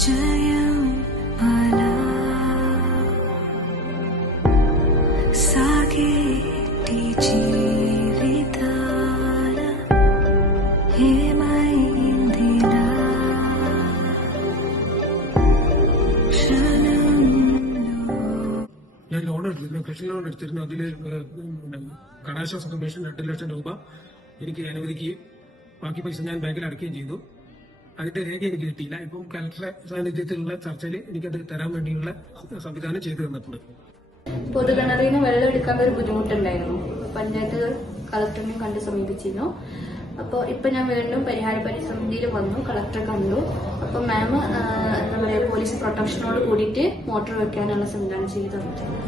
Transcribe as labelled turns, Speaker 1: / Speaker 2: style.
Speaker 1: ഞാൻ ലോൺ എടുത്തിരുന്നു കൃഷി ലോൺ എടുത്തിരുന്നു. അതിൽ കടാശ്വാസ കമ്മീഷൻ രണ്ട് ലക്ഷം രൂപ എനിക്ക് അനുവദിക്കുകയും ബാക്കി പൈസ ഞാൻ ബാങ്കിൽ അടയ്ക്കുകയും ചെയ്തു. അതിന്റെ രേഖ എനിക്ക് കിട്ടിയില്ല. ഇപ്പം കലക്ടറെ സാന്നിധ്യത്തിലുള്ള ചർച്ചയിൽ എനിക്കത് തരാൻ വേണ്ടിയുള്ള സംവിധാനം ചെയ്തു തന്നിട്ടുണ്ട്.
Speaker 2: പൊതുകിണറിൽ നിന്ന് വെള്ളം എടുക്കാൻ ഒരു ബുദ്ധിമുട്ടുണ്ടായിരുന്നു. പഞ്ചായത്ത് കളക്ടറിനെ കണ്ട് സമീപിച്ചിരുന്നു. അപ്പോൾ ഇപ്പൊ ഞാൻ വീണ്ടും പരിഹാര പരിസമിതിയിൽ വന്നു കളക്ടറെ കണ്ടു. അപ്പൊ മാം എന്താ പറയാ പോലീസ് പ്രൊട്ടക്ഷനോട് കൂടിയിട്ട് മോട്ടോർ വെക്കാനുള്ള സംവിധാനം ചെയ്തു തന്നിട്ടുണ്ട്.